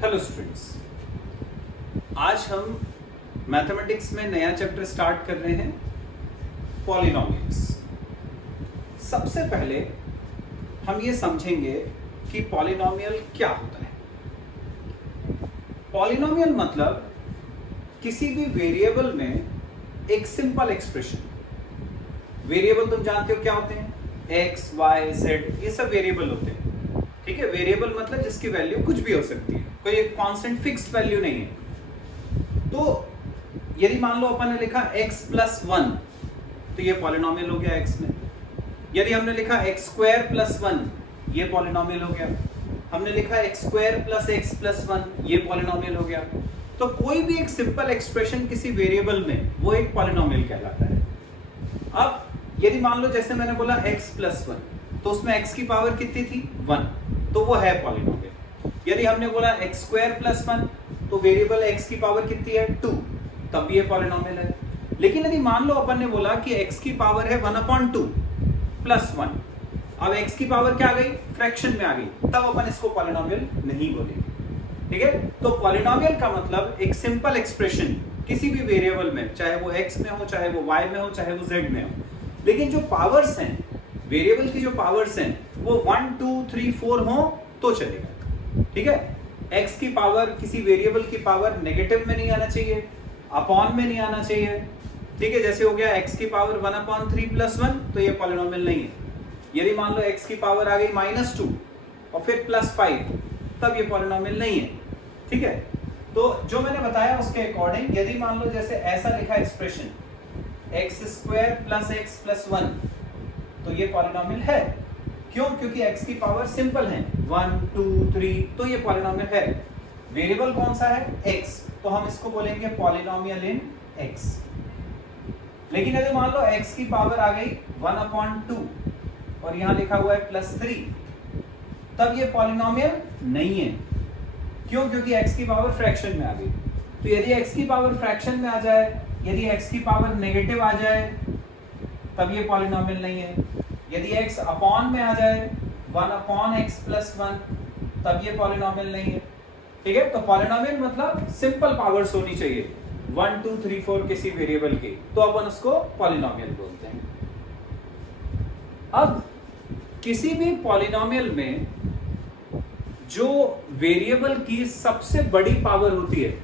Hello students, आज हम mathematics में नया चैप्टर स्टार्ट कर रहे हैं, पॉलिनोमियल्स। सबसे पहले हम ये समझेंगे कि पॉलिनोमियल क्या होता है। पॉलिनोमियल मतलब किसी भी वेरिएबल में एक सिंपल एक्सप्रेशन। वेरिएबल तुम जानते हो क्या होते हैं, एक्स वाई जेड, ये सब वेरिएबल होते हैं। ठीक है, वेरिएबल मतलब जिसकी वैल्यू कुछ भी हो सकती है, कोई एक कांस्टेंट फिक्स्ड वैल्यू नहीं है। तो यदि मान लो अपन ने लिखा x प्लस 1, तो ये पॉलिनोमियल हो गया x में। यदि हमने लिखा x स्क्वायर प्लस 1, ये पॉलिनोमियल हो गया। हमने लिखा x square plus x plus 1, ये पॉलिनोमियल हो गया। तो कोई भी एक सिंपल एक्सप्रेशन किसी वेरिएबल में, वो एक पॉलिनोमियल कहलाता है। अब यदि मान लो जैसे मैंने बोला x प्लस 1, तो उसमें x की पावर कितनी थी, 1, तो वो है पॉलिनोमियल। यदि हमने बोला x स्क्वायर प्लस 1, तो वेरिएबल x की पावर कितनी है, 2, तब भी ये पॉलिनोमियल है। लेकिन यदि मान लो अपन ने बोला कि x की पावर है 1/2 प्लस 1, अब x की पावर क्या आ गई, फ्रैक्शन में आ गई, तब अपन इसको पॉलिनोमियल नहीं बोलेंगे। ठीक है, तो पॉलिनोमियल का मतलब एक सिंपल एक्सप्रेशन किसी भी वेरिएबल में, चाहे वो x में हो, चाहे वो y में हो, चाहे वो z में हो, लेकिन जो पावर्स हैं, वेरिएबल की जो पावर्स हैं, वो 1 2 3 4 हो तो चलेगा। ठीक है, x की पावर, किसी वेरिएबल की पावर नेगेटिव में नहीं आना चाहिए, अपॉन में नहीं आना चाहिए। ठीक है, जैसे हो गया x की पावर 1/3 प्लस 1, तो ये पॉलिनोमियल नहीं है। यदि मान लो x की पावर आ गई -2 और फिर +5, तब ये पॉलिनोमियल नहीं है। ठीक है, तो जो मैंने बताया उसके अकॉर्डिंग, यदि मान लो जैसे ऐसा लिखा expression x square plus x plus 1, तो ये पॉलिनोमियल है। क्यों? क्योंकि x की पावर सिंपल है, 1 2 3, तो ये पॉलिनोमियल है। वेरिएबल कौन सा है, x, तो हम इसको बोलेंगे पॉलिनोमियल इन x। लेकिन यदि मान लो x की पावर आ गई 1/2 और यहां लिखा हुआ है +3, तब ये पॉलिनोमियल नहीं है। क्यों? क्योंकि x की पावर फ्रैक्शन में आ गई। तो यदि x की पावर फ्रैक्शन में आ जाए, यदि x की पावर नेगेटिव आ जाए, तब ये पॉलिनोमियल नहीं है। यदि x अपॉन में आ जाए, 1/x प्लस 1, तब ये पॉलिनोमियल नहीं है। ठीक है, तो पॉलिनोमियल मतलब सिंपल पावर्स होनी चाहिए, 1 2 3 4 किसी वेरिएबल की, तो अपन उसको पॉलिनोमियल बोलते हैं। अब किसी भी पॉलिनोमियल में जो वेरिएबल की सबसे बड़ी पावर होती है,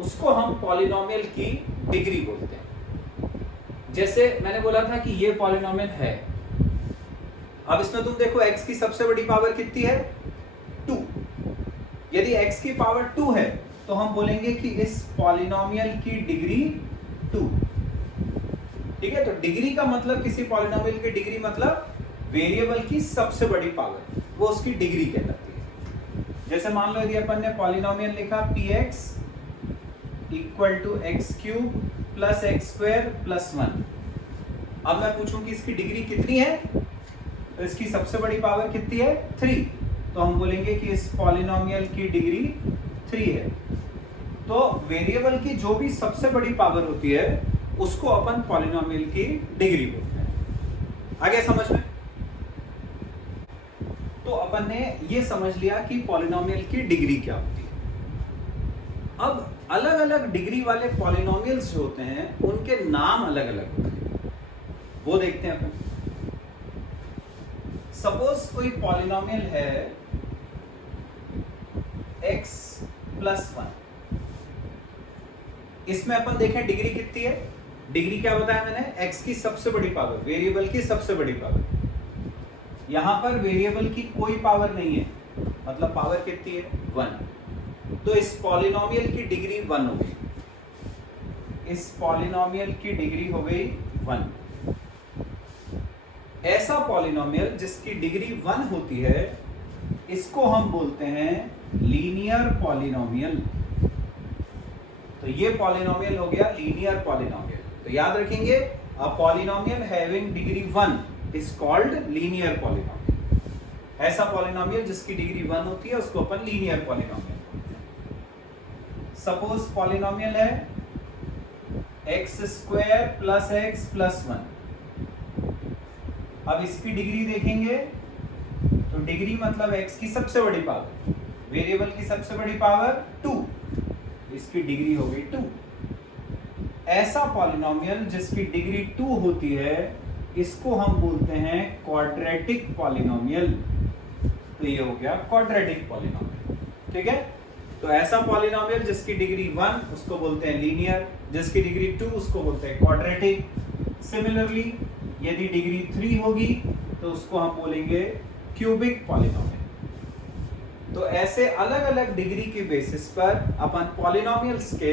उसको हम पॉलिनोमियल की डिग्री बोलते हैं। जैसे मैंने बोला था कि ये पॉलिनोमियल है। अब इसमें तुम देखो x की सबसे बड़ी पावर कितनी है, 2। यदि x की पावर 2 है, तो हम बोलेंगे कि इस पॉलिनोमियल की डिग्री 2। ठीक है, तो डिग्री का मतलब, किसी पॉलिनोमियल की डिग्री मतलब वेरिएबल की सबसे बड़ी पावर, वो उसकी डिग्री कहलाती है। जैसे मान लो यदि अपन ने पॉलिनोमियल लिखा px equal to x³ plus x² plus 1। अब मैं पूछूं कि इसकी डिग्री कितनी है, तो इसकी सबसे बड़ी पावर कितनी है, 3, तो हम बोलेंगे कि इस पॉलिनोमियल की डिग्री 3 है। तो वेरिएबल की जो भी सबसे बड़ी पावर होती है, उसको अपन पॉलिनोमियल की डिग्री बोलते हैं। आगे समझ में? तो अपन ने ये समझ लिया कि पॉलिनोमियल की डिग्री क्या होती है। अब अलग अलग डिग्री वाले पॉलिनोमियल्स जो होते हैं, उनके नाम अलग अलग होते हैं, वो देखते हैं अपन। सपोज कोई पॉलिनोमियल है x प्लस 1, इसमें अपन देखें डिग्री कितनी है। डिग्री क्या बताया मैंने, x की सबसे बड़ी पावर, वेरिएबल की सबसे बड़ी पावर। यहां पर वेरिएबल की कोई पावर नहीं है, मतलब पावर कितनी है, 1। तो इस पॉलिनोमियल की डिग्री 1 हो गई। इस पॉलिनोमियल की डिग्री हो गई 1। ऐसा पॉलिनोमियल जिसकी डिग्री 1 होती है, इसको हम बोलते हैं लीनियर पॉलिनोमियल। तो ये पॉलिनोमियल हो गया लीनियर पॉलिनोमियल। तो याद रखेंगे, a polynomial having degree 1 is called linear polynomial. ऐसा पॉलिनोमियल जिसकी डिग्री 1 होती है, उसको अपन लीनियर पॉलिनोमियल। सपोज पॉलिनोमियल है x² प्लस x प्लस 1। अब इसकी डिग्री देखेंगे, तो डिग्री मतलब x की सबसे बड़ी पावर, वेरिएबल की सबसे बड़ी पावर 2, इसकी डिग्री हो गई 2। ऐसा पॉलिनोमियल जिसकी डिग्री 2 होती है इसको हम बोलते हैं क्वाड्रेटिक पॉलिनोमियल। तो ये हो गया क्वाड्रेटिक पॉलिनोमियल, ठीक है। तो ऐसा पॉलिनोमियल जिसकी डिग्री 1 उसको बोलते हैं लीनियर, जिसकी डिग्री 2 उसको बोलते हैं क्वाड्रेटिक। सिमिलरली यदि डिग्री 3 होगी तो उसको हम बोलेंगे क्यूबिक पॉलिनोमियल। तो ऐसे अलग अलग डिग्री के बेसिस पर अपन पॉलिनोमियल्स के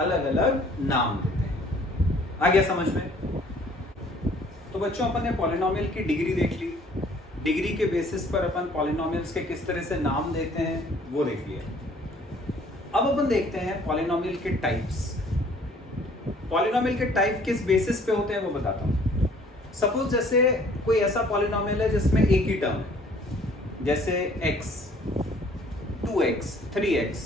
अलग अलग नाम देते हैं। आ गया समझ में? तो बच्चों अपन ने पॉलिनोमियल की डिग्री देख ली, डिग्री के बेसिस पर अपन पॉलिनोमियल्स के किस तरह से नाम देते हैं वो देख लिया। अब अपन देखते हैं पॉलिनोमियल के टाइप्स। पॉलिनोमियल के टाइप किस बेसिस पे होते हैं वो बताता हूं। सपोज जैसे कोई ऐसा पॉलिनोमियल है जिसमें एक ही टर्म है, जैसे x, 2x, 3x,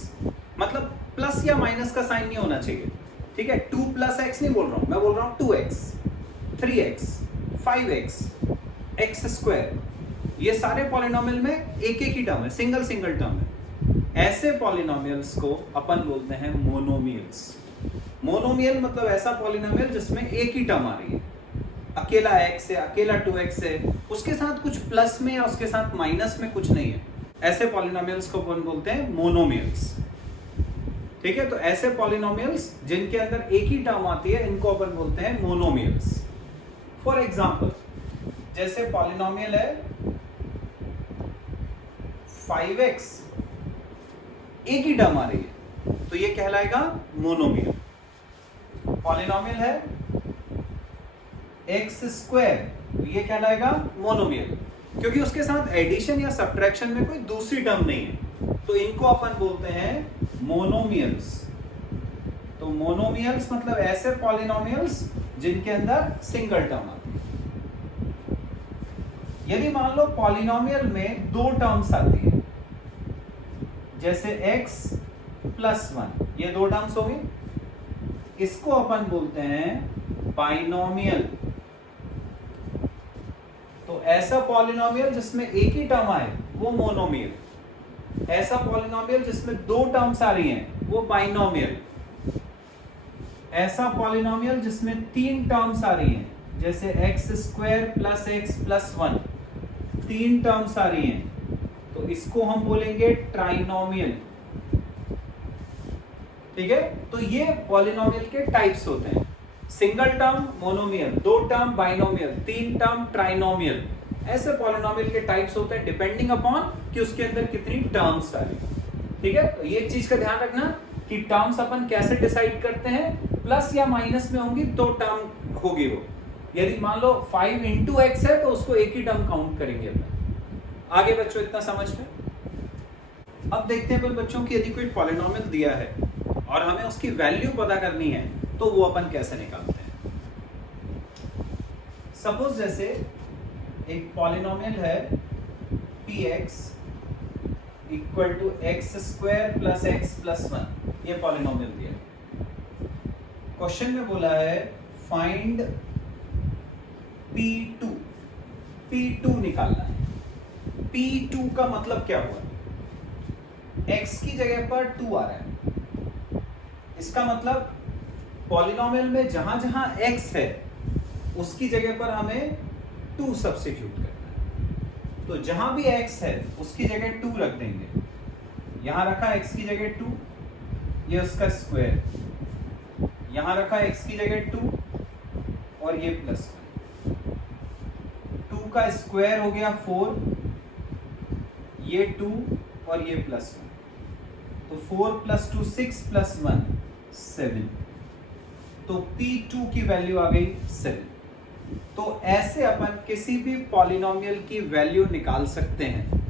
मतलब प्लस या माइनस का साइन नहीं होना चाहिए, ठीक है। 2 + x नहीं बोल रहा हूं, मैं बोल रहा हूं 2x, 3x, 5x, x²। ये सारे पॉलिनोमियल में एक एक ही टर्म है, सिंगल सिंगल टर्म है। ऐसे पॉलिनोमियल्स को अपन बोलते हैं मोनोमियल्स। मोनोमियल मतलब ऐसा पॉलिनोमियल जिसमें एक ही टर्म आ रही है, अकेला x है, अकेला 2x है, उसके साथ कुछ प्लस में या उसके साथ माइनस में कुछ नहीं है। ऐसे पॉलिनोमियल्स को अपन बोलते हैं मोनोमियल्स, ठीक है। तो ऐसे पॉलिनोमियल्स जिनके अंदर एक ही टर्म आती है इनको अपन बोलते हैं मोनोमियल्स। फॉर एग्जाम्पल जैसे पॉलिनोमियल है 5x, एक ही टर्म आ रही है तो ये कहलाएगा मोनोमियल। पॉलिनोमियल है x², तो ये कहलाएगा मोनोमियल, क्योंकि उसके साथ एडिशन या सब्ट्रैक्शन में कोई दूसरी टर्म नहीं है, तो इनको अपन बोलते हैं मोनोमियल्स। तो मोनोमियल्स मतलब ऐसे पॉलिनोमियल्स जिनके अंदर सिंगल टर्म आती है। यदि मान लो पॉलिनोमियल में 2 टर्म्स आती है, जैसे x + 1, ये 2 टर्म्स हो गई, इसको अपन बोलते हैं बाइनोमियल। तो ऐसा पॉलिनोमियल जिसमें एक ही टर्म आए वो मोनोमियल, ऐसा पॉलिनोमियल जिसमें 2 टर्म्स आ रही हैं वो बाइनोमियल, ऐसा पॉलिनोमियल जिसमें 3 टर्म्स आ रही हैं, जैसे x² + x + 1, 3 टर्म्स आ रही हैं, तो इसको हम बोलेंगे ट्राइनोमियल, ठीक है। तो ये पॉलिनोमियल के टाइप्स होते हैं, single term monomial, 2 term binomial, 3 term trinomial. ऐसे पॉलिनोमियल के टाइप्स होते हैं डिपेंडिंग अपॉन कि उसके अंदर कितनी टर्म्स आ रही है, ठीक है। तो ये चीज का ध्यान रखना कि टर्म्स अपन कैसे डिसाइड करते हैं, प्लस या माइनस में होंगी तो टर्म होगी वो। यदि मान लो 5 × x है तो उसको एक ही टर्म काउंट करेंगे अपन। आगे बच्चों इतना समझ में? अब देखते हैं बच्चों की यदि कोई पॉलिनोमियल दिया है और हमें उसकी वैल्यू पता करनी है तो वो अपन कैसे निकालते हैं। सपोज जैसे एक पॉलिनोमियल है px = x² + x + 1, ये पॉलिनोमियल दिया है। क्वेश्चन में बोला है फाइंड p2, p2 निकालना है। p2 का मतलब क्या हुआ? x की जगह पर 2 आ रहा है, इसका मतलब पॉलिनोमियल में जहां जहां x है उसकी जगह पर हमें 2 सब्स्टिट्यूट करना है। तो जहां भी x है उसकी जगह 2 रख देंगे। यहां रखा x की जगह 2, ये उसका स्क्वायर, यहां रखा x की जगह 2 और ये +1, 2 का स्क्वायर हो गया 4, ये 2 और ये +1, तो 4 + 2 6 + 1 7, तो p2 की वैल्यू आ गई 7। तो ऐसे अपन किसी भी पॉलिनोमियल की वैल्यू निकाल सकते हैं।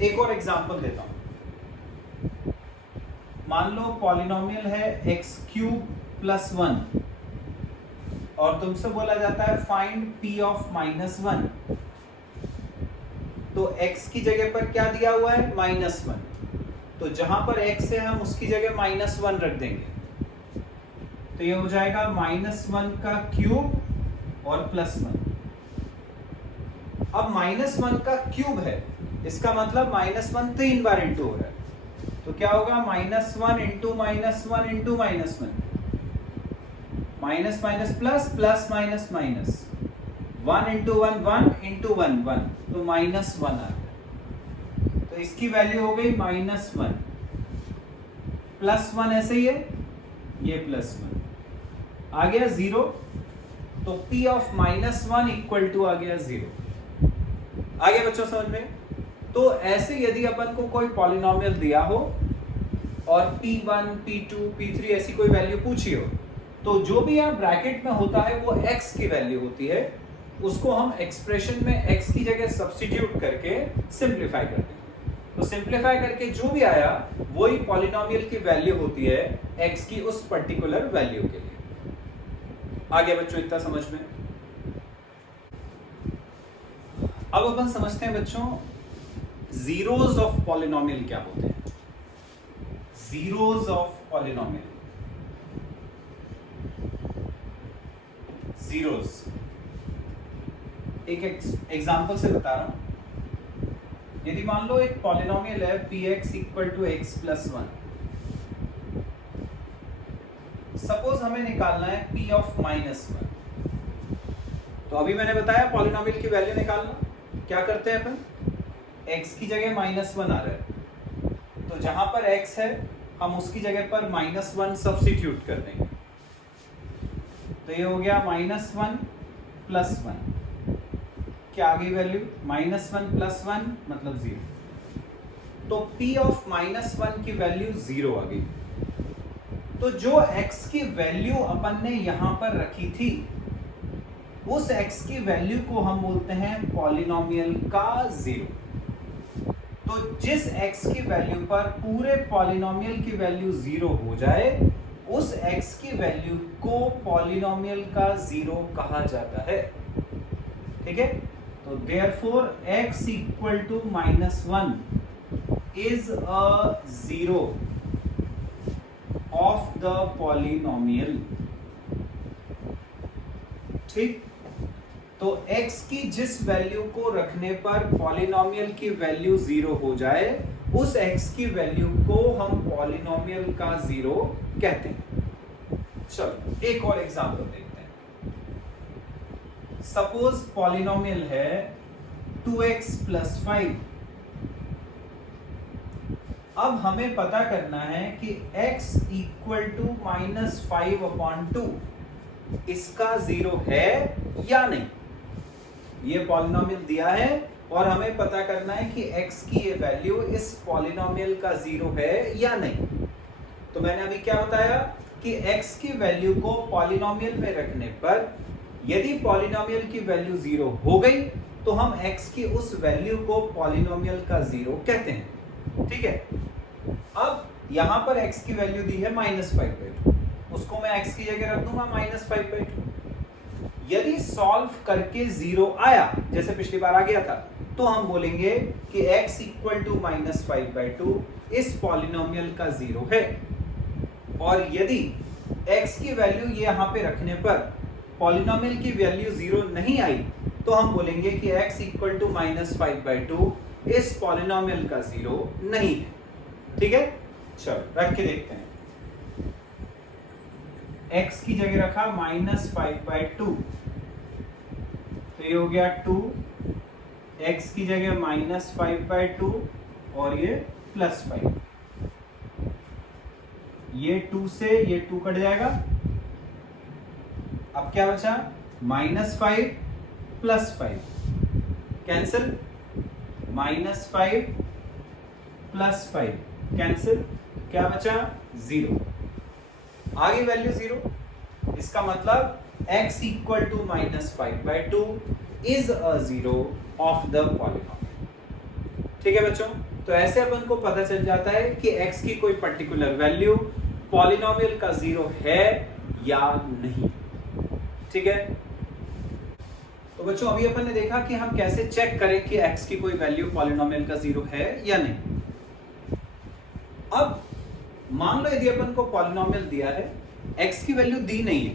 एक और एग्जांपल देता हूं। मान लो पॉलिनोमियल है x³ + 1 और तुमसे बोला जाता है फाइंड p ऑफ -1। तो x की जगह पर क्या दिया हुआ है? -1, तो जहां पर x है हम उसकी जगह -1 रख देंगे, तो ये हो जाएगा -1 का क्यूब और +1। अब -1 का क्यूब है, इसका मतलब -1 3 बार इंटू हो रहा है, तो क्या होगा -1 into -1 into -1, minus minus plus, plus minus minus, 1 into 1 1 into 1 1, तो -1 आ गया। तो इसकी वैल्यू हो गई -1, +1 ऐसे ही है, ये +1 आ गया 0, तो P ऑफ -1 इक्वल टू आ गया 0। आ गया बच्चों समझ में? तो ऐसे यदि अपन को कोई पॉलिनोमियल दिया हो और P1 P2 P3 ऐसी कोई वैल्यू पूछी हो, तो जो भी यहाँ ब्रैकेट में होता है वो x की वैल्यू होती है, उसको हम एक्सप्रेशन में x की जगह सब्स्टिट्यूट करके सिंप्लीफाई करते हैं। तो सिंप्लीफाई करके जो भी आया वही पॉलिनोमियल की वैल्यू होती है x की उस पर्टिकुलर वैल्यू के लिए। आ गया बच्चों इतना समझ में? अब अपन समझते हैं बच्चों जीरोज ऑफ पॉलिनोमियल क्या होते हैं। जीरोज ऑफ पॉलिनोमियल, जीरोज एक एग्जांपल से बता रहा हूं। यदि मान लो एक पॉलिनोमियल है px equal to x plus 1, suppose हमें निकालना है p ऑफ -1। तो अभी मैंने बताया पॉलिनोमियल की वैल्यू निकालना, क्या करते हैं अपन, x की जगह -1 आ रहा है, तो जहां पर x है हम उसकी जगह पर -1 सब्स्टिट्यूट कर देंगे। तो ये हो गया -1 प्लस 1, क्या आ गई वैल्यू, -1 प्लस 1 मतलब 0। तो P ऑफ -1 की वैल्यू 0 आ गई। तो जो x की वैल्यू अपन ने यहां पर रखी थी, उस x की वैल्यू को हम बोलते हैं पॉलिनोमियल का 0। तो जिस x की वैल्यू पर पूरे पॉलिनोमियल की वैल्यू 0 हो जाए, उस x की वैल्यू को पॉलिनोमियल का 0 कहा जाता है। ठीक है, तो therefore x equal to -1 is a 0 of the polynomial. ठीक, तो x की जिस वैल्यू को रखने पर पॉलिनोमियल की वैल्यू 0 हो जाए, उस x की वैल्यू को हम पॉलिनोमियल का 0 कहते हैं। चलो एक और एग्जांपल देखते हैं। सपोज पॉलिनोमियल है 2x प्लस 5। अब हमें पता करना है कि x इक्वल टू -5/2 इसका 0 है या नहीं। ये पॉलिनोमियल दिया है और हमें पता करना है कि x की ये वैल्यू इस पॉलिनोमियल का 0 है या नहीं। तो मैंने अभी क्या बताया कि x की वैल्यू को पॉलिनोमियल में रखने पर यदि पॉलिनोमियल की वैल्यू 0 हो गई तो हम x की उस वैल्यू को पॉलिनोमियल का 0 कहते हैं। ठीक है, अब यहां पर x की वैल्यू दी है -5/2, उसको मैं x की जगह रख दूंगा -5/2। यदि सॉल्व करके 0 आया, जैसे पिछली बार आ गया था, तो हम बोलेंगे कि x इक्वल टू -5/2 इस पॉलिनोमियल का 0 है। और यदि x की वैल्यू ये यहां पे रखने पर पॉलिनोमियल की वैल्यू 0 नहीं आई, तो हम बोलेंगे कि x इक्वल टू -5/2 इस पॉलिनोमियल का 0 नहीं है। ठीक है, चलो रख के देखते हैं। x की जगह रखा -5/2, तो ये हो गया 2, x की जगह -5/2 और ये +5। ये 2 से ये 2 कट जाएगा, अब क्या बचा, -5 +5 कैंसिल, -5 +5 कैंसिल, क्या बचा 0। आगे वैल्यू 0, इसका मतलब x equal to -5/2 is a 0 of the polynomial. ठीक है बच्चों, तो ऐसे अपन को पता चल जाता है कि x की कोई पर्टिकुलर वैल्यू पॉलिनोमियल का 0 है या नहीं। ठीक है, तो बच्चों अभी अपन ने देखा कि हम कैसे चेक करें कि x की कोई वैल्यू पॉलिनोमियल का 0 है या नहीं। अब मान लो यदि अपन को पॉलिनोमियल दिया है, x की वैल्यू दी नहीं है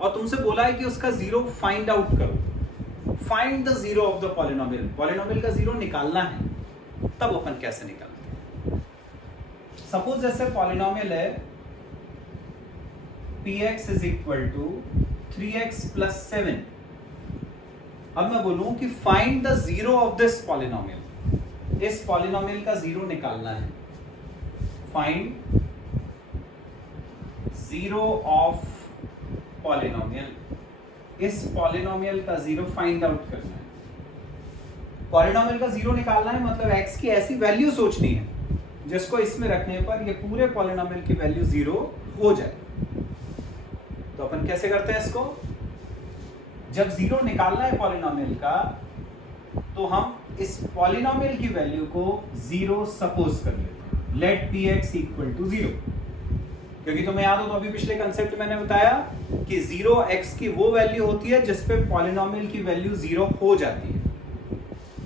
और तुमसे बोला है कि उसका 0 फाइंड आउट करो, find the 0 of the polynomial, polynomial का 0 निकालना है, तब अपन कैसे निकालते हैं। सपोज जैसे पॉलिनोमियल है px is equal to 3x plus 7। अब मैं बोलूं कि find the zero of this polynomial, इस पॉलिनोमियल का जीरो निकालना है। फाइंड जीरो ऑफ पॉलिनोमियल, इस पॉलिनोमियल का जीरो फाइंड आउट करना है। पॉलिनोमियल का जीरो निकालना है मतलब x की ऐसी वैल्यू सोचनी है जिसको इसमें रखने पर ये पूरे पॉलिनोमियल की वैल्यू जीरो हो जाए। तो अपन कैसे करते हैं इसको, जब जीरो निकालना है पॉलिनोमियल का तो हम इस पॉलिनोमियल की वैल्यू को जीरो सपोज कर लेते हैं। Let px equal to zero, क्योंकि तुम्हें याद हो तो अभी पिछले कंसेप्ट मैंने बताया कि जीरो x की वो वैल्यू होती है जिसपे पॉलिनोमियल की वैल्यू जीरो हो जाती है।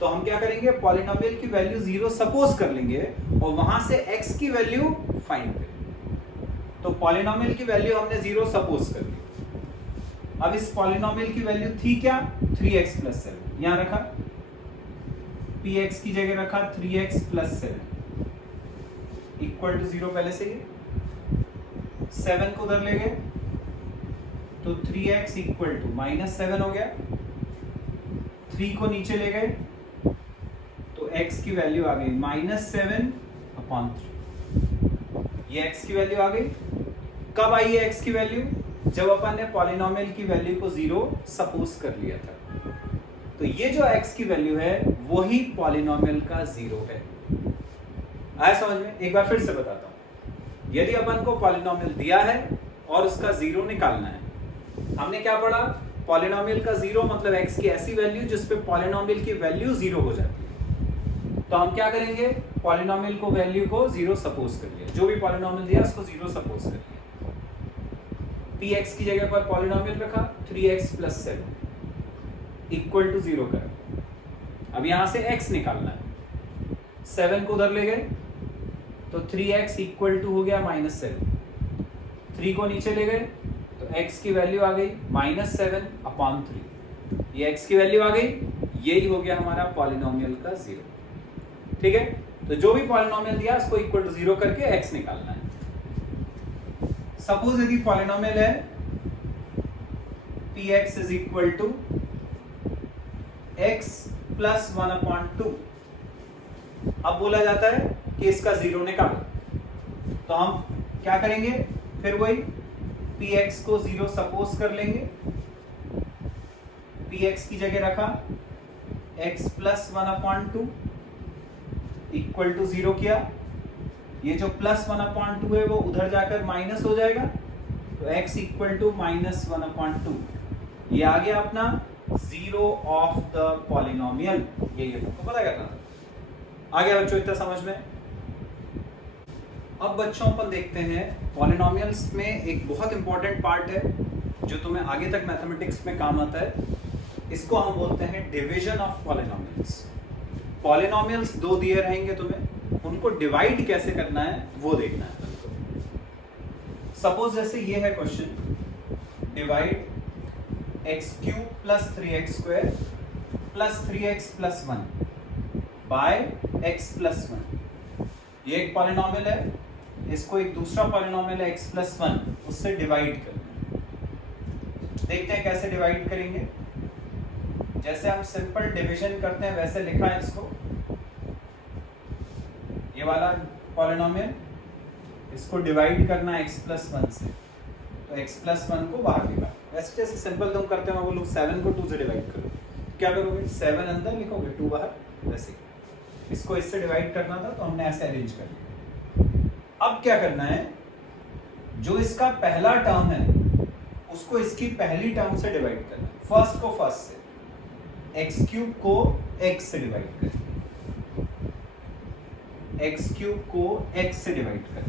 तो हम क्या करेंगे, पॉलिनोमियल की वैल्यू जीरो सपोज कर लेंगे और वहां से x की वैल्यू फाइंड करेंगे। तो पॉलिनोमियल की वैल्यू हमने जीरो सपोज कर ली। अब इस पॉलिनोमियल की वैल्यू थी क्या, 3x प्लस 7, यहां रखा, px की जगह रखा 3x plus 7 equal to zero. पहले से ही 7 को उधर ले गए तो 3x इक्वल टू माइनस 7 हो गया। 3 को नीचे ले गए तो x की वैल्यू आ गई -7/3। ये x की वैल्यू आ गई। कब आई है x की वैल्यू, जब अपन ने पॉलिनोमियल की वैल्यू को जीरो सपोज कर लिया था। तो ये जो x की वैल्यू है वही पॉलिनोमियल का जीरो है। आया समझ में? एक बार फिर से बताता हूं। यदि अपन को पॉलिनोमियल दिया है और उसका जीरो निकालना है, हमने क्या पढ़ा, पॉलिनोमियल का जीरो मतलब x की ऐसी वैल्यू जिस पे पॉलिनोमियल की वैल्यू जीरो हो जाती है। तो हम क्या करेंगे, पॉलिनोमियल को वैल्यू को जीरो सपोज कर लिया, जो भी पॉलिनोमियल दिया उसको जीरो सपोज कर लिया। px की जगह पर पॉलिनोमियल रखा 3x plus 7 equal to zero कर। अब यहां से x निकालना है, 7 को उधर ले गए तो 3x इक्वल टू हो गया -7। 3 को नीचे ले गए तो x की वैल्यू आ गई -7/3। ये x की वैल्यू आ गई, यही हो गया हमारा पॉलिनोमियल का जीरो। ठीक है, तो जो भी पॉलिनोमियल दिया उसको इक्वल टू जीरो करके x निकालना है। सपोज यदि पॉलिनोमियल है px is equal to x plus 1/2। अब बोला जाता है कि इसका जीरो निकालो, तो हम क्या करेंगे, फिर वही px को जीरो सपोज कर लेंगे। px की जगह रखा x plus 1/2 equal to zero किया। ये जो प्लस 1/2 है वो उधर जाकर माइनस हो जाएगा, तो x इक्वल टू -1/2। ये आ गया अपना जीरो ऑफ द पॉलिनोमियल। ये आपको पता करना था। आ गया बच्चों इतना समझ में? अब बच्चों अपन देखते हैं पॉलिनोमियल्स में एक बहुत इंपॉर्टेंट पार्ट है जो तुम्हें आगे तक मैथमेटिक्स में काम आता है। इसको हम बोलते हैं डिवीजन ऑफ पॉलिनोमियल्स। पॉलिनोमियल्स दो दिए रहेंगे तुम्हें, उनको डिवाइड कैसे करना है वो देखना है तुमको। सपोज जैसे ये है question, divide x³ plus 3x² plus 3x plus 1 by x plus 1। ये एक पॉलिनोमियल है, इसको एक दूसरा पॉलिनोमियल है x प्लस 1, उससे डिवाइड करना है। देखते हैं कैसे डिवाइड करेंगे। जैसे हम सिंपल डिवीजन करते हैं वैसे लिखा है इसको। ये वाला पॉलिनोमियल, इसको डिवाइड करना है x प्लस 1 से, तो x प्लस 1 को बाहर निकाल। वैसे जैसे सिंपल तुम करते हो, वो लोग 7 को 2 से डिवाइड करो, क्या करोगे, 7 अंदर लिखोगे 2 बाहर। वैसे इसको इससे डिवाइड करना था तो हमने ऐसे अरेंज कर लिया। अब क्या करना है, जो इसका पहला टर्म है उसको इसकी पहली टर्म से डिवाइड करना है। फर्स्ट को फर्स्ट से, x³ को x से डिवाइड करें, x³ को x से डिवाइड करें।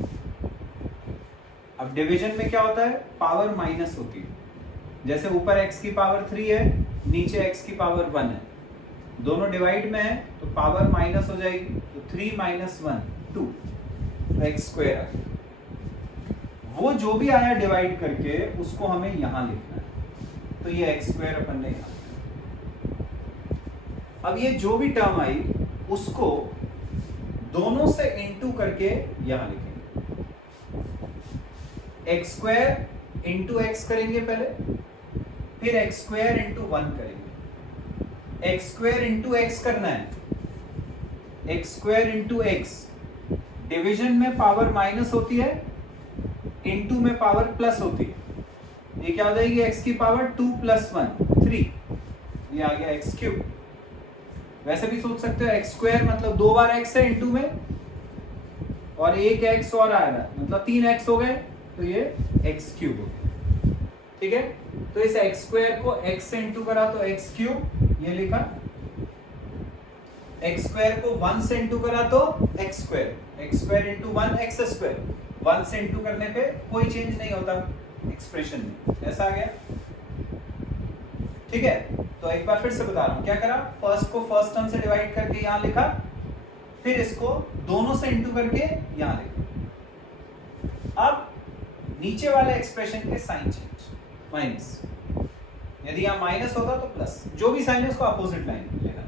अब डिवीजन में क्या होता है, पावर माइनस होती है। जैसे ऊपर x की पावर 3 है, नीचे x की पावर 1 है, दोनों डिवाइड में है तो पावर माइनस हो जाएगी, तो 3 - 1 2, तो x² आ गया। वो जो भी आया डिवाइड करके उसको हमें यहां लिखना है, तो ये x² अपन ने यहां। अब ये जो भी टर्म आई उसको दोनों से इनटू करके यहां लिखेंगे। एक्स स्क्वायर इंटू एक्स करेंगे पहले, फिर एक्स स्क्वायर इंटू 1 करेंगे। एक्स स्क्वायर इंटू एक्स करना है, x square into x, division में पावर माइनस होती है, इंटू में पावर प्लस होती है। ये क्या हो जाएगी, एक्स की पावर 2 + 1 3, ये आ गया एक्स क्यूब। वैसे भी सोच सकते हो एक्स स्क्वायर मतलब 2 बार एक्स है इंटू में, और एक एक्स और आएगा मतलब 3 एक्स हो गए, तो ये एक्स क्यूब हो गया। ठीक है, तो इस एक्स स्क्वायर को एक्स से इंटू करा तो एक्स क्यूब, ये लिखा। एक्स स्क्वायर को 1 से इंटू करा तो x square, x square into 1 x square. 1 से इंटू करने पे कोई चेंज नहीं होता एक्सप्रेशन में, ऐसा आ गया। ठीक है, तो एक बार फिर से बता रहा हूं, क्या करा, फर्स्ट को फर्स्ट टर्म से डिवाइड करके यहां लिखा, फिर इसको दोनों से इंटू करके यहां लिखा। अब नीचे वाले एक्सप्रेशन के साइन चेंज, माइनस, यदि यहां माइनस होता तो प्लस, जो भी साइन है उसको अपोजिट लाइन लेना।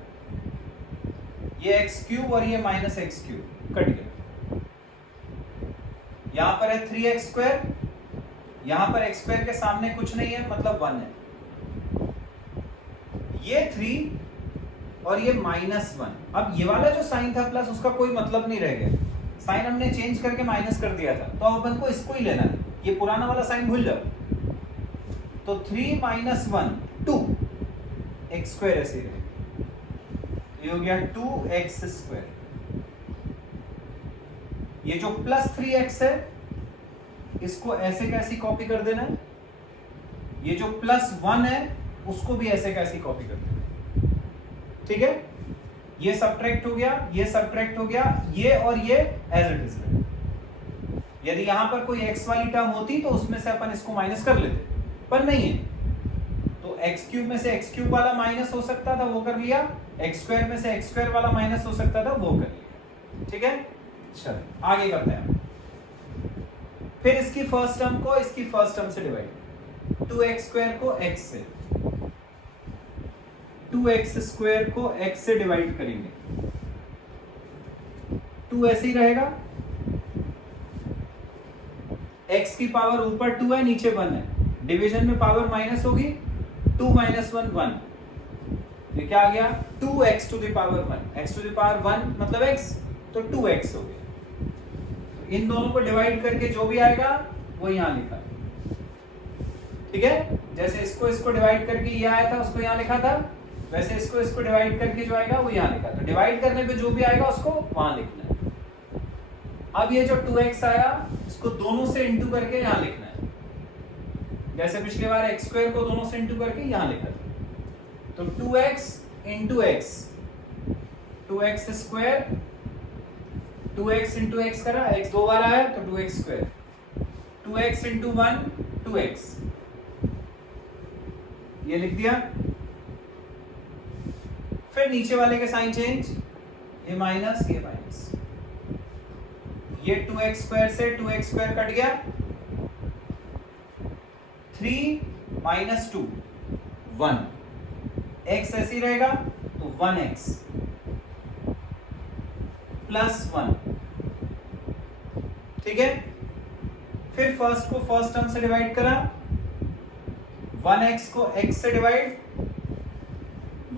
ये एक्स क्यूब और ये माइनस एक्स क्यूब कट गया। यहां पर है 3x स्क्वायर, यहां पर x स्क्वायर के सामने कुछ नहीं है मतलब 1 है। ये 3 और ये -1। अब ये वाला जो साइन था प्लस, उसका कोई मतलब नहीं रह गया, साइन हमने चेंज करके माइनस कर दिया था, तो अब अपन को इसको ही लेना है, ये पुराना वाला साइन भूल जाओ। तो 3 - 1 2 x स्क्वायर ऐसे ही रहेगा, ये हो गया 2x स्क्वायर। ये जो प्लस 3x है इसको ऐसे कैसी कॉपी कर देना है, ये जो +1 है उसको भी ऐसे कैसी कॉपी कर देना। ठीक है, ये सब्ट्रैक्ट हो गया, ये सब्ट्रैक्ट हो गया, ये और ये एज इट इज रहे। यदि यहां पर कोई x वाली टर्म होती तो उसमें से अपन इसको माइनस कर लेते, पर नहीं है, तो x क्यूब में से x क्यूब वाला माइनस हो सकता था, वो कर लिया। x स्क्वायर में से x स्क्वायर वाला माइनस हो सकता था, वो कर लिया। ठीक है, चलो आगे करते हैं। फिर इसकी फर्स्ट टर्म को इसकी फर्स्ट टर्म से डिवाइड, 2x स्क्वायर को x से, 2x स्क्वायर को x से डिवाइड करेंगे, 2 ऐसे ही रहेगा, x की पावर ऊपर 2 है नीचे 1 है, डिवीजन में पावर माइनस होगी, 2 - 1 1, ये क्या आ गया 2x to the power 1, x to the power 1 मतलब x, तो 2x हो गया। इन दोनों को डिवाइड करके जो भी आएगा वो यहां लिखा। ठीक है, जैसे इसको इसको डिवाइड करके ये आया था उसको यहां लिखा था, वैसे इसको इसको डिवाइड करके जो आएगा वो यहां लिखा। तो डिवाइड करने पे जो भी आएगा उसको वहां लिखना है। अब ये जो 2x आया इसको दोनों से इंटू करके यहां लिखना है, जैसे पिछली बार x स्क्वायर को दोनों से इंटू करके यहां लिखा था। तो 2x into x, 2x square, 2x into x करा, x 2 बार आया तो 2x square, 2x into 1 2x, ये लिख दिया। फिर नीचे वाले के साइन चेंज, ये माइनस ये माइनस, ये 2x स्क्वायर से 2x स्क्वायर कट गया, 3 - 2 1, x ऐसे ही रहेगा तो 1x +1। ठीक है, फिर फर्स्ट को फर्स्ट टर्म से डिवाइड करा, 1x को x से divide,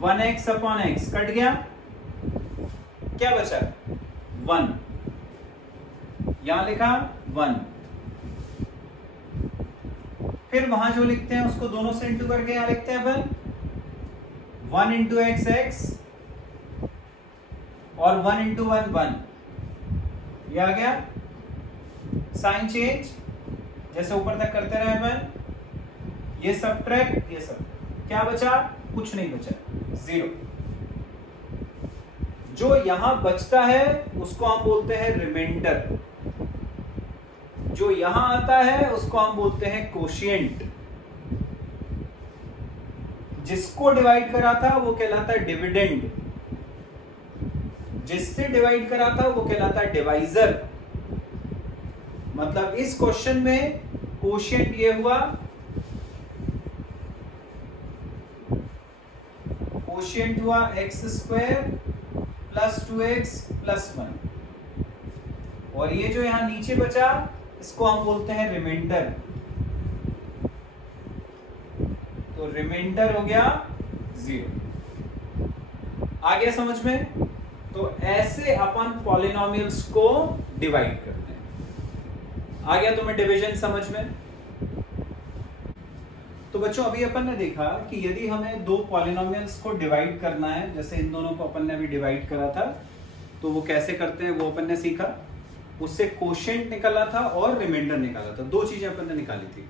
1x upon x cut गया, क्या बचा 1, यहां लिखा 1। फिर वहां जो लिखते हैं उसको दोनों से इंटू करके यहां लिखते हैं अपन, 1 इंटू एक्स एक्स और 1 इंटू 1 1, ये आ गया। साइन चेंज जैसे ऊपर तक करते रहे अपन, ये सब्ट्रैक्ट ये सब, क्या बचा, कुछ नहीं बचा, 0। जो यहां बचता है उसको हम बोलते हैं रिमाइंडर, जो यहां आता है उसको हम बोलते हैं कोशिएंट। जिसको डिवाइड करा था वो कहलाता है डिविडेंड, जिससे डिवाइड करा था वो कहलाता है डिवाइजर। मतलब इस क्वेश्चन में कोशिएंट ये हुआ, कोशिएंट हुआ x square plus 2x plus 1, और ये जो यहां नीचे बचा इसको हम बोलते हैं रिमाइंडर। तो रिमाइंडर हो गया 0। आ गया समझ में? तो ऐसे अपन पॉलिनोमियल्स को डिवाइड करते हैं। आ गया तुम्हें डिवीजन समझ में? तो बच्चों अभी अपन ने देखा कि यदि हमें दो पॉलिनोमियल्स को डिवाइड करना है, जैसे इन दोनों को अपन ने अभी डिवाइड करा था, तो वो कैसे करते हैं वो अपन ने सीखा। उससे कोशेंट निकला था और रिमाइंडर निकाला था, दो चीजें अपन ने निकाली थी।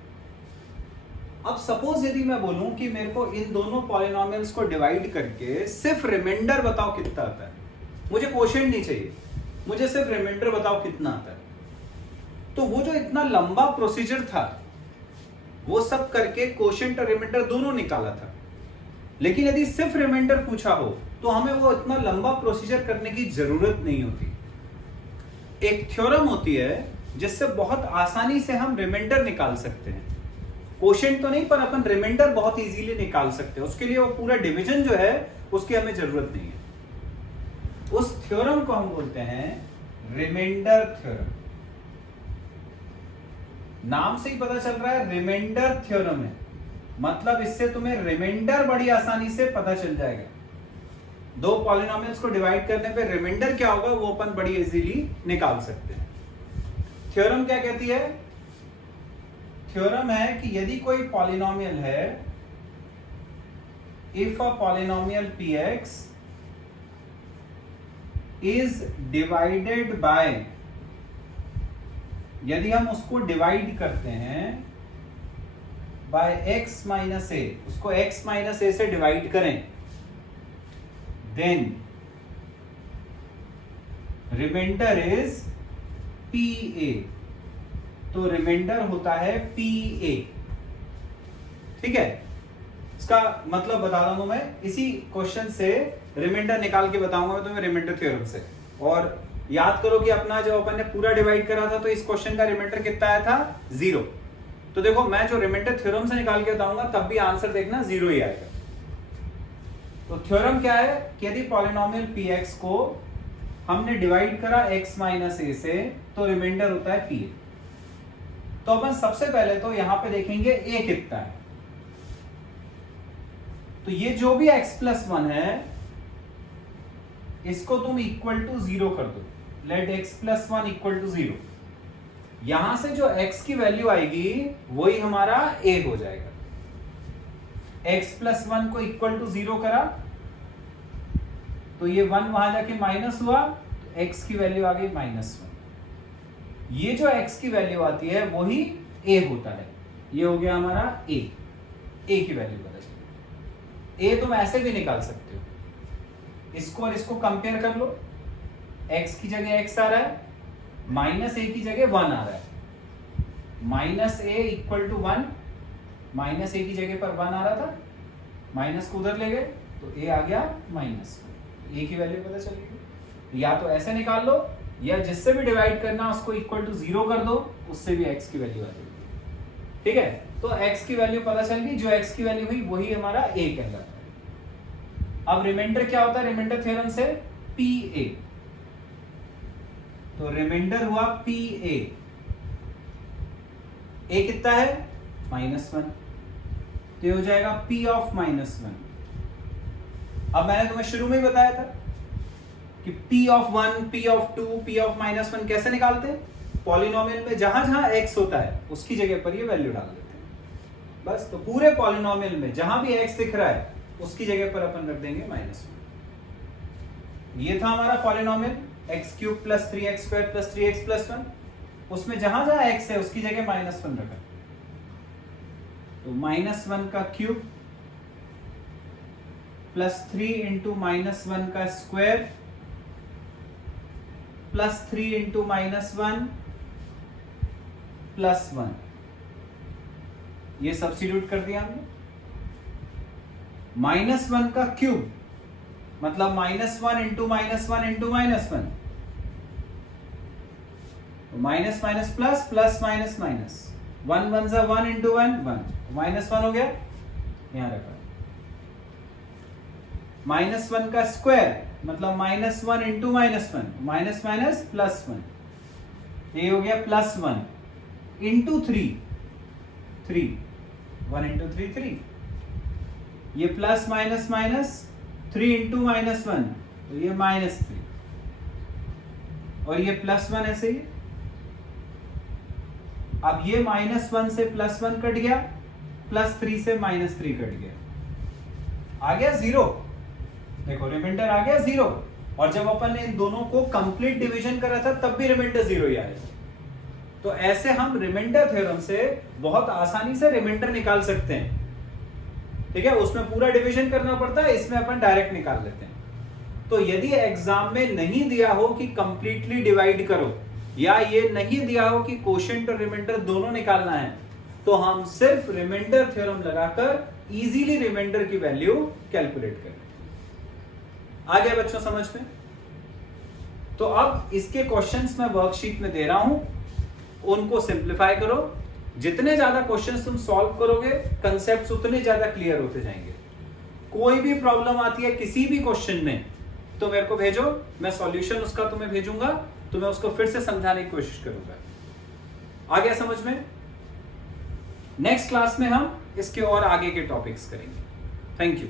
अब सपोज यदि मैं बोलूं कि मेरे को इन दोनों पॉलिनोमियल्स को डिवाइड करके सिर्फ रिमाइंडर बताओ कितना आता है, मुझे कोशेंट नहीं चाहिए, मुझे सिर्फ रिमाइंडर बताओ कितना आता है, तो वो जो इतना लंबा प्रोसीजर था वो सब करके कोशेंट और रिमाइंडर दोनों निकाला था। लेकिन यदि सिर्फ रिमाइंडर पूछा हो तो हमें वो इतना लंबा प्रोसीजर करने की जरूरत नहीं होती। एक थ्योरम होती है जिससे बहुत आसानी से हम रिमाइंडर निकाल सकते हैं, कोशेंट तो नहीं पर अपन रिमाइंडर बहुत इजीली निकाल सकते हैं। उसके लिए वो पूरा डिवीजन जो है उसकी हमें जरूरत नहीं है। उस थ्योरम को हम बोलते हैं रिमाइंडर थ्योरम। नाम से ही पता चल रहा है रिमाइंडर थ्योरम है, मतलब इससे तुम्हें रिमाइंडर बड़ी आसानी से पता चल जाएगा। दो पॉलिनोमियल्स को डिवाइड करने पे रिमाइंडर क्या होगा वो अपन बड़ी इजीली निकाल सकते हैं। थ्योरम क्या कहती है? थ्योरम है कि यदि कोई पॉलिनोमियल है, if a polynomial px is divided by, यदि हम उसको डिवाइड करते हैं बाय x माइनस ए, उसको x माइनस ए से डिवाइड करें, देन रिमाइंडर इज pa। तो रिमाइंडर होता है pa। ठीक है, इसका मतलब बता दूंगा मैं, इसी क्वेश्चन से रिमाइंडर निकाल के बताऊंगा मैं तुम्हें रिमाइंडर थ्योरम से। और याद करो कि अपना जो अपन ने पूरा डिवाइड करा था तो इस क्वेश्चन का रिमाइंडर कितना आया था? 0। तो देखो मैं जो रिमाइंडर थ्योरम से निकाल के बताऊंगा तब भी आंसर देखना 0 ही आएगा। तो थ्योरम क्या है कि यदि पॉलिनोमियल px को हमने डिवाइड करा x माइनस ए से तो रिमाइंडर होता है pa। तो अपन सबसे पहले तो यहां पे देखेंगे a कितना है। तो ये जो भी x प्लस 1 है इसको तुम इक्वल टू 0 कर दो, let x plus 1 equal to 0। यहां से जो x की वैल्यू आएगी वही हमारा a हो जाएगा। x प्लस 1 को इक्वल टू 0 करा तो ये 1 वहां जाके माइनस हुआ, तो x की वैल्यू आ गई -1। ये जो x की वैल्यू आती है वही a होता है। ये हो गया हमारा a की वैल्यू पता चली। a तुम ऐसे भी निकाल सकते हो, इसको और इसको कंपेयर कर लो, x की जगह x आ रहा है, माइनस a की जगह 1 आ रहा है। Minus a equal to 1, minus a की जगह पर 1 आ रहा था, माइनस को उधर ले गए तो a आ गया -1। a की वैल्यू पता चलेगी। या तो ऐसे निकाल लो या जिससे भी डिवाइड करना उसको इक्वल टू 0 कर दो, उससे भी x की वैल्यू आ जाएगी। ठीक है, तो x की वैल्यू पता चल गई, जो x की वैल्यू हुई वही हमारा a कहलाता है। अब रिमाइंडर क्या होता है रिमाइंडर थ्योरम से? pa। तो रिमाइंडर हुआ pa। a कितना है? -1। तो ये हो जाएगा p ऑफ -1। अब मैंने तुम्हें शुरू में ही बताया था कि p of 1, p of 2, p of -1 कैसे निकालते हैं? पॉलिनोमियल में जहां जहां x होता है उसकी जगह पर ये वैल्यू डाल देते हैं बस। तो पूरे पॉलिनोमियल में जहां भी x दिख रहा है उसकी जगह पर अपन रख देंगे -1। ये था हमारा पॉलिनोमियल x³ + 3x² + 3x + 1। उसमें जहां जहां x है उसकी जगह -1 रखा, तो -1 का क्यूब प्लस 3 इंटू -1 का स्क्वायर प्लस 3 इंटू -1 प्लस 1, ये सब्स्टिट्यूट कर दिया हमने। -1 का क्यूब मतलब -1 इंटू -1 इंटू -1, तो minus minus plus plus minus minus, 1 1 जा 1 इंटू 1 1 -1 हो गया, यहां रखा। -1 का स्क्वायर मतलब -1 इंटू -1, माइनस माइनस प्लस 1, ये हो गया +1। इंटू 3 3, 1 इंटू 3 3, ये प्लस माइनस माइनस 3 इंटू -1 तो ये -3, और ये +1 ऐसे ही। अब ये -1 से +1 कट गया, +3 से -3 कट गया, आ गया 0। देखो रिमाइंडर आ गया 0, और जब अपन ने इन दोनों को कंप्लीट डिवीजन करा था तब भी रिमाइंडर 0 ही आया। तो ऐसे हम रिमाइंडर थ्योरम से बहुत आसानी से रिमाइंडर निकाल सकते हैं, ठीक है। उसमें पूरा डिवीजन करना पड़ता है, इसमें अपन डायरेक्ट निकाल लेते हैं। तो यदि एग्जाम में नहीं दिया हो कि कंप्लीटली डिवाइड करो, या ये नहीं दिया हो कि कोशेंट और रिमाइंडर दोनों निकालना है, तो हम सिर्फ रिमाइंडर थ्योरम लगाकर इजीली रिमाइंडर की वैल्यू कैलकुलेट करें। आ गया बच्चों समझ में? तो अब इसके क्वेश्चंस मैं वर्कशीट में दे रहा हूं, उनको सिंप्लीफाई करो। जितने ज्यादा क्वेश्चंस तुम सॉल्व करोगे, कंसेप्ट्स उतने ज्यादा क्लियर होते जाएंगे। कोई भी प्रॉब्लम आती है किसी भी क्वेश्चन में तो मेरे को भेजो, मैं सॉल्यूशन उसका तुम्हें भेजूंगा, तो मैं उसको फिर से समझाने की कोशिश करूंगा। आ गया समझ में? नेक्स्ट क्लास में हम इसके और आगे के टॉपिक्स करेंगे। Thank you.